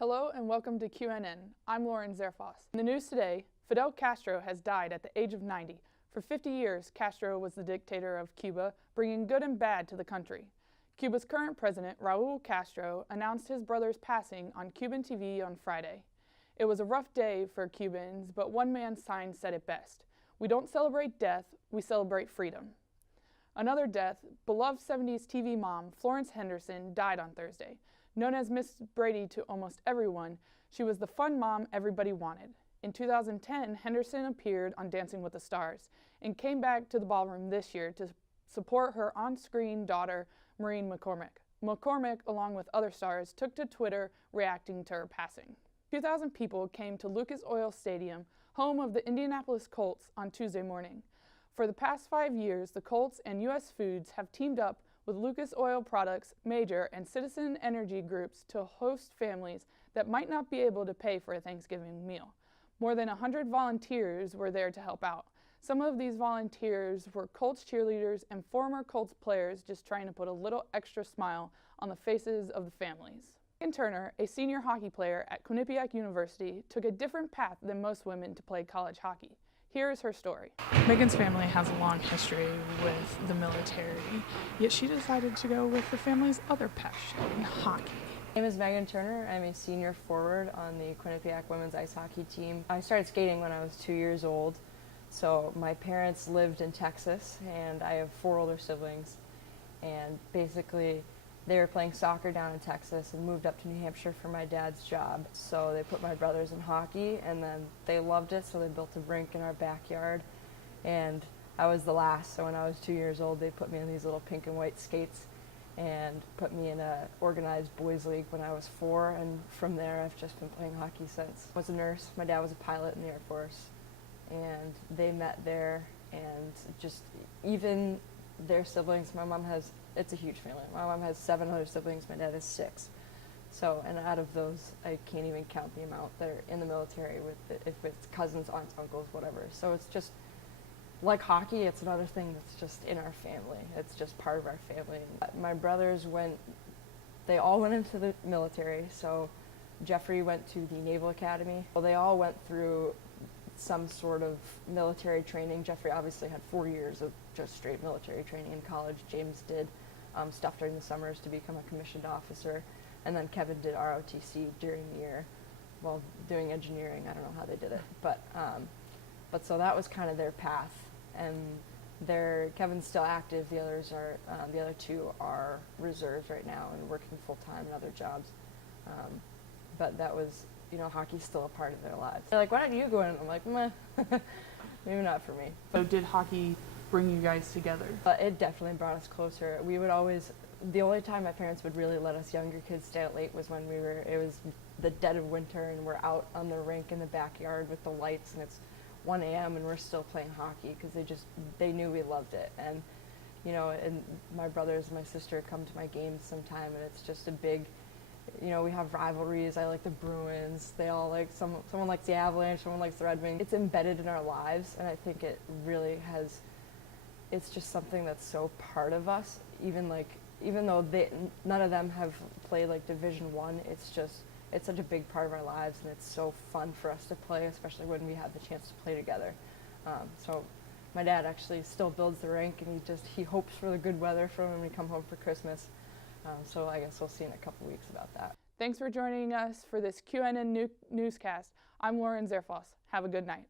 Hello and welcome to QNN. I'm Lauren Zarefoss. In the news today, Fidel Castro has died at the age of 90. For 50 years, Castro was the dictator of Cuba, bringing good and bad to the country. Cuba's current president, Raul Castro, announced his brother's passing on Cuban TV on Friday. It was a rough day for Cubans, but one man's sign said it best. We don't celebrate death, we celebrate freedom. Another death, beloved 70s TV mom Florence Henderson died on Thursday. Known as Miss Brady to almost everyone, she was the fun mom everybody wanted. In 2010, Henderson appeared on Dancing with the Stars and came back to the ballroom this year to support her on-screen daughter, Maureen McCormick. McCormick, along with other stars, took to Twitter reacting to her passing. 2,000 people came to Lucas Oil Stadium, home of the Indianapolis Colts, on Tuesday morning. For the past 5 years, the Colts and U.S. Foods have teamed up with Lucas Oil Products, Major, and Citizen Energy groups to host families that might not be able to pay for a Thanksgiving meal. More than 100 volunteers were there to help out. Some of these volunteers were Colts cheerleaders and former Colts players just trying to put a little extra smile on the faces of the families. Megan Turner, a senior hockey player at Quinnipiac University, took a different path than most women to play college hockey. Here is her story. Megan's family has a long history with the military, yet she decided to go with the family's other passion, hockey. My name is Megan Turner. I'm a senior forward on the Quinnipiac women's ice hockey team. I started skating when I was 2 years old. So my parents lived in Texas and I have 4 older siblings. And basically they were playing soccer down in Texas and moved up to New Hampshire for my dad's job. So they put my brothers in hockey and then they loved it, so they built a rink in our backyard. And I was the last, so when I was 2 years old they put me in these little pink and white skates and put me in a organized boys league when I was 4, and from there I've just been playing hockey since. I was a nurse, my dad was a pilot in the Air Force, and they met there, and just even their siblings, my mom has, it's a huge family. My mom has 7 other siblings, my dad has 6. So, and out of those, I can't even count the amount that are in the military, if it's cousins, aunts, uncles, whatever. So it's just, like hockey, it's another thing that's just in our family. It's just part of our family. My brothers they all went into the military. So Jeffrey went to the Naval Academy. Well, they all went through some sort of military training. Jeffrey obviously had 4 years of just straight military training in college. James did stuff during the summers to become a commissioned officer. And then Kevin did ROTC during the year while doing engineering. I don't know how they did it. But so that was kind of their path. And Kevin's still active. The other 2 are reserves right now and working full-time in other jobs. But that was, hockey's still a part of their lives. They're like, why don't you go in? I'm like, meh, maybe not for me. So did hockey bring you guys together? It definitely brought us closer. We would always, the only time my parents would really let us younger kids stay out late was when it was the dead of winter and we're out on the rink in the backyard with the lights and it's 1 a.m. and we're still playing hockey because they knew we loved it. And, and my brothers and my sister come to my games sometime and it's just a big, we have rivalries. I like the Bruins. They all like, someone likes the Avalanche, someone likes the Red Wings. It's embedded in our lives, and I think it really it's just something that's so part of us. Even though none of them have played like Division I, it's such a big part of our lives, and it's so fun for us to play, especially when we have the chance to play together. So my dad actually still builds the rink, and he hopes for the good weather for when we come home for Christmas. So I guess we'll see in a couple weeks about that. Thanks for joining us for this QNN newscast. I'm Lauren Zarefoss. Have a good night.